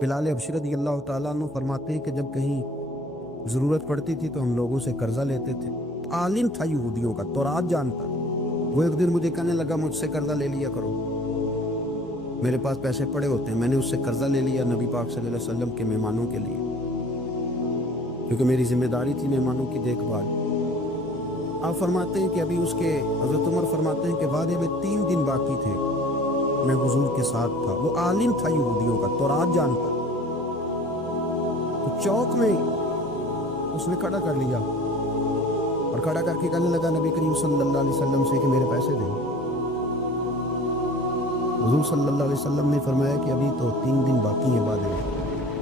बिलाल हबशी रज़ी अल्लाह ताला अन्हु फरमाते हैं कि जब कहीं ज़रूरत पड़ती थी तो हम लोगों से कर्जा लेते थे। आलिम था यहूदियों का, तौरात जानता। वो एक दिन मुझे कहने लगा मुझसे कर्जा ले लिया करो, मेरे पास पैसे पड़े होते हैं। मैंने उससे कर्जा ले लिया नबी पाक सल्लल्लाहु अलैहि वसल्लम के मेहमानों के लिए, क्योंकि मेरी जिम्मेदारी थी मेहमानों की देखभाल। आप फरमाते हैं कि अभी उसके हज़रत उमर फरमाते हैं कि वादे में 3 दिन बाकी थे, मैं हुजूर के साथ था। वो आलिम था यहूदियों का, तौरात जानता। तो चौक में उसने खड़ा कर लिया और खड़ा करके कहने लगा नबी करीम सल्लल्लाहु अलैहि वसल्लम से कि मेरे पैसे दे। हुजूर सल्लल्लाहु अलैहि वसल्लम ने फरमाया कि अभी तो 3 दिन बाकी हैं वादे में,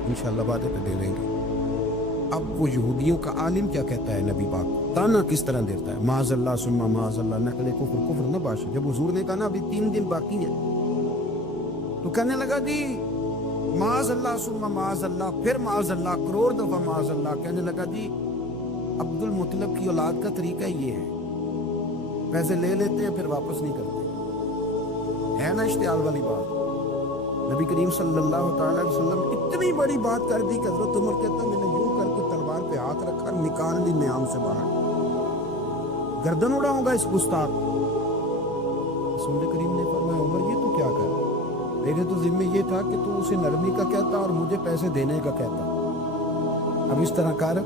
इंशाअल्लाह वादे पे दे देंगे। अब वो यहूदियों का आलिम क्या कहता है नबी पाक को, ताना किस तरह देता है, माज़अल्लाह सुम्मा माज़अल्लाह, नकले कुफ्र न बाश। जब हुजूर ने कहा ना अभी 3 दिन बाकी है, तो कहने लगा जी माज़अल्लाह सुम्मा माज़अल्लाह, फिर माज़अल्लाह, करोड़ दफा माज़अल्लाह। कहने लगा जी अब्दुल मुत्तलिब की औलाद का तरीका ये है, पैसे ले लेते हैं फिर वापस नहीं करते। है ना इश्तियाल वाली बात। नबी करीम सल्लल्लाहु अलैहि वसल्लम इतनी बड़ी बात कर दी कि हज़रत उमर कहता मैंने यूं करके तलवार पे हाथ रखा, निकाल ली नियाम से बाहर, गर्दन उड़ाऊंगा इस गुस्ताख। रसूल करीम ने फरमाया उमर ये तू क्या कर, तेरे तो जिम्मे ये था कि तू उसे नरमी का कहता और मुझे पैसे देने का कहता। अब इस तरह कर,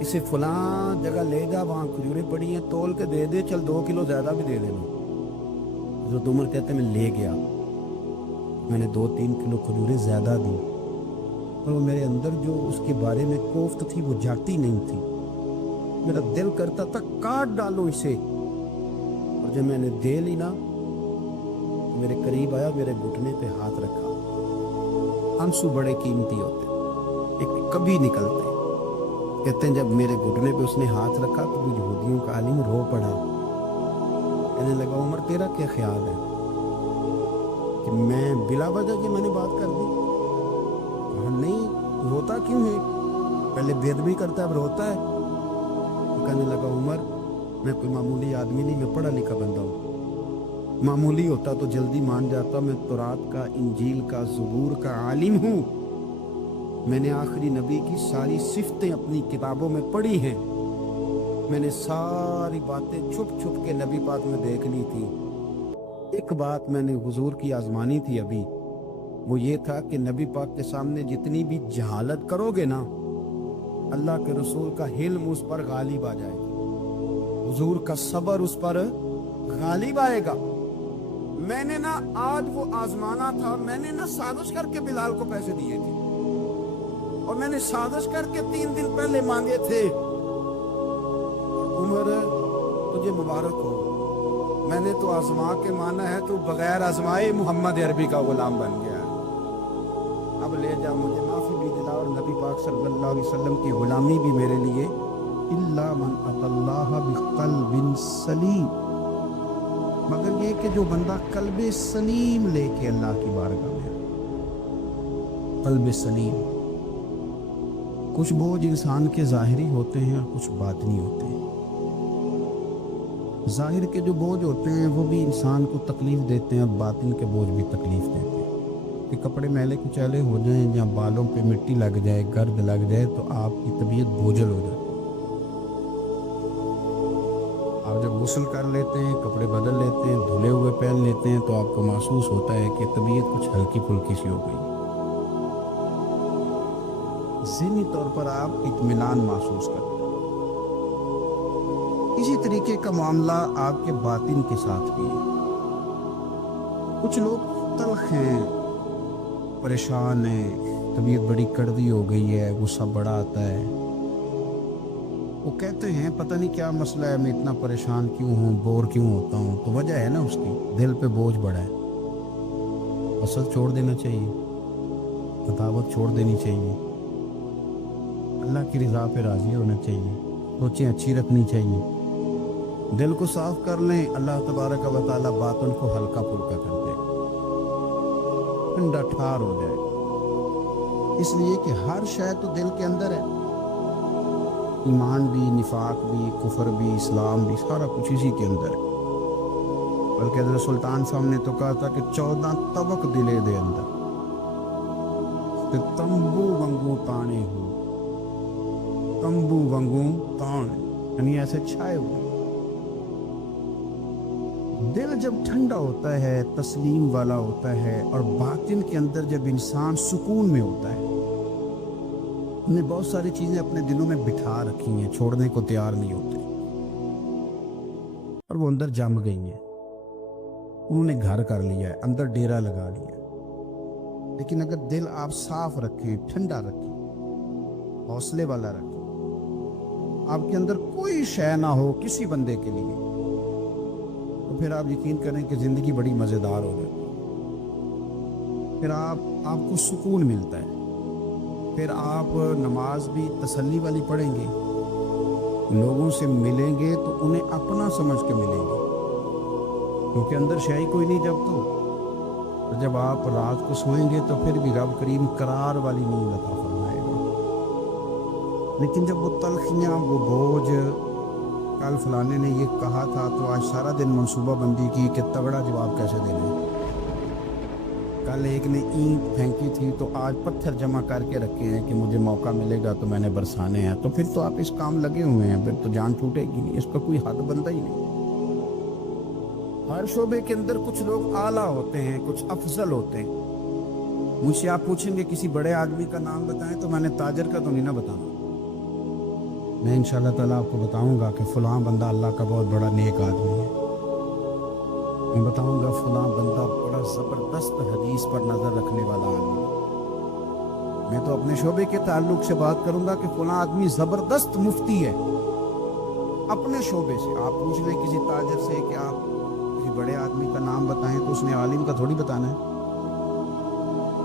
इसे फलां जगह ले जा, वहाँ खजूरें पड़ी हैं, तोल के दे दे, चल 2 किलो ज़्यादा भी दे देना। हज़रत उमर कहते मैं ले गया, मैंने 2-3 किलो खजूरें ज़्यादा दी, और वो मेरे अंदर जो उसके बारे में कोफ्त थी वो जाती नहीं थी। मेरा दिल करता था काट डालो इसे, और जब मैंने दे ली ना तो मेरे करीब आया, मेरे घुटने पे हाथ रखा। आंसू बड़े कीमती होते, एक कभी निकलते। कहते हैं जब मेरे घुटने पे उसने हाथ रखा तो वो यहूदियों का आलिम रो पड़ा। कहने लगा उमर तेरा क्या ख्याल है कि मैं बिला वजह की मैंने बात कर दी? नहीं, रोता क्यों है, पहले बेदबी करता है अब रोता है। तो कहने लगा उमर मैं कोई मामूली आदमी नहीं, मैं पढ़ा लिखा बंदा हूँ। मामूली होता तो जल्दी मान जाता, मैं तौरात का, इंजील का, ज़बूर का आलिम हूँ। मैंने आखिरी नबी की सारी सिफतें अपनी किताबों में पढ़ी हैं। मैंने सारी बातें छुप छुप के नबी पाक में देख ली थी। एक बात मैंने हुजूर की आजमानी थी अभी, वो ये था कि नबी पाक के सामने जितनी भी जहालत करोगे ना, अल्लाह के रसूल का हिल्म उस पर गालिब आ जाएगा, हुजूर का सब्र उस पर गालिब आएगा। मैंने ना आज वो आजमाना था, मैंने ना साजिश करके बिलाल को पैसे दिए थे, और मैंने साजिश करके 3 दिन पहले मांगे थे। उमर तुझे मुबारक हो, मैंने तो आजमा के माना है, तो बगैर आजमाए मोहम्मद अरबी का गुलाम बन गया। अब ले जा, मुझे माफ़ी भी दिला, और नबी पाक सल्लल्लाहु अलैहि वसल्लम की गुलामी भी मेरे लिए इल्ला मन अतल्लाह बिक़ल्बिन सलीम, मगर ये कि जो बंदा कल्बे सलीम लेके अल्लाह की बारगाह में, कल्बे सलीम। कुछ बोझ इंसान के ज़ाहिरी होते हैं और कुछ बातिनी होते हैं। ज़ाहिर के जो बोझ होते हैं वो भी इंसान को तकलीफ़ देते हैं, और बातिन के बोझ भी तकलीफ़ देते हैं। कि कपड़े मैले कुचैले हो जाएं या बालों पे मिट्टी लग जाए, गर्द लग जाए, तो आपकी तबीयत बोझल हो जाती है। आप जब गुस्ल कर लेते हैं, कपड़े बदल लेते हैं, धुले हुए पहन लेते हैं, तो आपको महसूस होता है कि तबीयत कुछ हल्की फुल्की सी हो गई। ज़हनी तौर पर आप इत्मीनान महसूस करते हैं। इसी तरीके का मामला आपके बातिन के साथ भी है। कुछ लोग तल्ख हैं, परेशान हैं, तबीयत बड़ी कड़वी हो गई है, गुस्सा बड़ा आता है। वो कहते हैं पता नहीं क्या मसला है, मैं इतना परेशान क्यों हूँ, बोर क्यों होता हूँ। तो वजह है ना उसकी, दिल पे बोझ बड़ा है। असल छोड़ देना चाहिए, अदावत छोड़ देनी चाहिए, अल्लाह की रज़ा पे राज़ी होना चाहिए, सोचें अच्छी रखनी चाहिए, दिल को साफ कर लें, अल्लाह तबारक व तआला बातों को हल्का फुल्का कर दे, ठंडा ठार हो जाए। इसलिए कि हर शय तो दिल के अंदर है, ईमान भी, निफाक भी, कुफर भी, इस्लाम भी, सारा कुछ इसी के अंदर है। बल्कि हज़रत सुल्तान साहब ने तो कहा था कि 14 तबक दिले दे अंदर, تے تمبو وانگوں تانے ہو، تمبو وانگوں تان، یعنی ایسے چھائے ہوئے۔ دل جب ٹھنڈا ہوتا ہے، تسلیم والا ہوتا ہے، اور باطن کے اندر جب انسان سکون میں ہوتا ہے، ہم نے بہت ساری چیزیں اپنے دلوں میں بٹھا رکھی ہیں، چھوڑنے کو تیار نہیں ہوتے، اور وہ اندر جم گئی ہیں، انہوں نے گھر کر لیا ہے، اندر ڈیرا لگا لیا ہے۔ لیکن اگر دل آپ صاف رکھیں، ٹھنڈا رکھیں، حوصلے والا رکھیں، آپ کے اندر کوئی شے نہ ہو کسی بندے کے لیے، تو پھر آپ یقین کریں کہ زندگی بڑی مزیدار ہو جاتی ہے۔ پھر آپ کو سکون ملتا ہے، پھر آپ نماز بھی تسلی والی پڑھیں گے، لوگوں سے ملیں گے تو انہیں اپنا سمجھ کے ملیں گے، کیونکہ اندر شے کوئی نہیں جب تو جب آپ رات کو سوئیں گے تو پھر بھی رب کریم قرار والی نیند عطا فرمائے گا۔ لیکن جب وہ تلخیاں، وہ بوجھ، کل فلانے نے یہ کہا تھا تو آج سارا دن منصوبہ بندی کی کہ تگڑا جواب کیسے دینا ہے، کل ایک نے اینٹ پھینکی تھی تو آج پتھر جمع کر کے رکھے ہیں کہ مجھے موقع ملے گا تو میں نے برسانے ہیں، تو پھر تو آپ اس کام لگے ہوئے ہیں، پھر تو جان چھوٹے گی نہیں، اس کا کوئی حد بندہ ہی نہیں۔ ہر شعبے کے اندر کچھ لوگ اعلیٰ ہوتے ہیں، کچھ افضل ہوتے ہیں۔ مجھ سے آپ پوچھیں گے کسی بڑے آدمی کا نام بتائیں تو میں نے تاجر کا تو نہیں نہ بتانا، میں انشاءاللہ تعالیٰ آپ کو بتاؤں گا کہ فلاں بندہ اللہ کا بہت بڑا نیک آدمی ہے، میں بتاؤں گا فلاں بندہ بڑا زبردست حدیث پر نظر رکھنے والا آدمی ہے۔ میں تو اپنے شعبے کے تعلق سے بات کروں گا کہ فلاں آدمی زبردست مفتی ہے، اپنے شعبے سے۔ آپ پوچھ لیں کسی تاجر سے کہ آپ کسی بڑے آدمی کا نام بتائیں تو اس نے عالم کا تھوڑی بتانا ہے،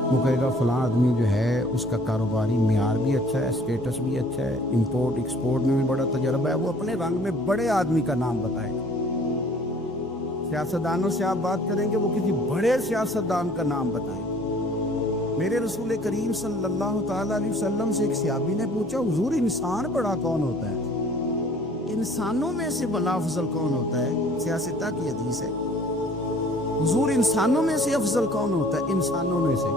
وہ کہے گا فلاں آدمی جو ہے اس کا کاروباری معیار بھی اچھا ہے، اسٹیٹس بھی اچھا ہے، امپورٹ ایکسپورٹ میں بھی بڑا تجربہ ہے، وہ اپنے رنگ میں بڑے آدمی کا نام بتائے گا۔ سیاستدانوں سے آپ بات کریں گے، وہ کسی بڑے سیاستدان کا نام بتائیں گے۔ میرے رسول کریم صلی اللہ تعالیٰ علیہ وسلم سے ایک صحابی نے پوچھا، حضور انسان بڑا کون ہوتا ہے؟ انسانوں میں سے بلا افضل کون ہوتا ہے؟ سیاستہ کی حدیث ہے، حضور انسانوں میں سے افضل کون ہوتا ہے؟ انسانوں میں سے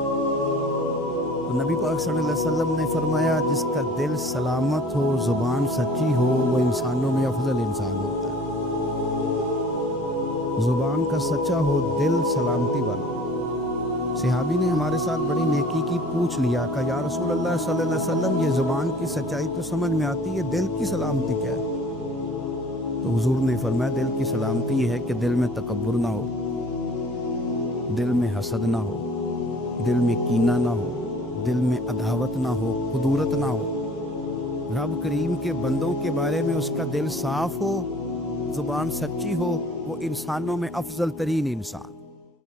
تو نبی پاک صلی اللہ علیہ وسلم نے فرمایا، جس کا دل سلامت ہو، زبان سچی ہو، وہ انسانوں میں افضل انسان ہوتا ہے۔ زبان کا سچا ہو، دل سلامتی والا۔ صحابی نے ہمارے ساتھ بڑی نیکی کی، پوچھ لیا کہ یا رسول اللہ صلی اللہ علیہ وسلم، یہ زبان کی سچائی تو سمجھ میں آتی ہے، دل کی سلامتی کیا ہے؟ تو حضور نے فرمایا، دل کی سلامتی یہ ہے کہ دل میں تکبر نہ ہو، دل میں حسد نہ ہو، دل میں کینہ نہ ہو، دل میں عداوت نہ ہو، خدورت نہ ہو۔ رب کریم کے بندوں کے بارے میں اس کا دل صاف ہو، زبان سچی ہو، وہ انسانوں میں افضل ترین انسان۔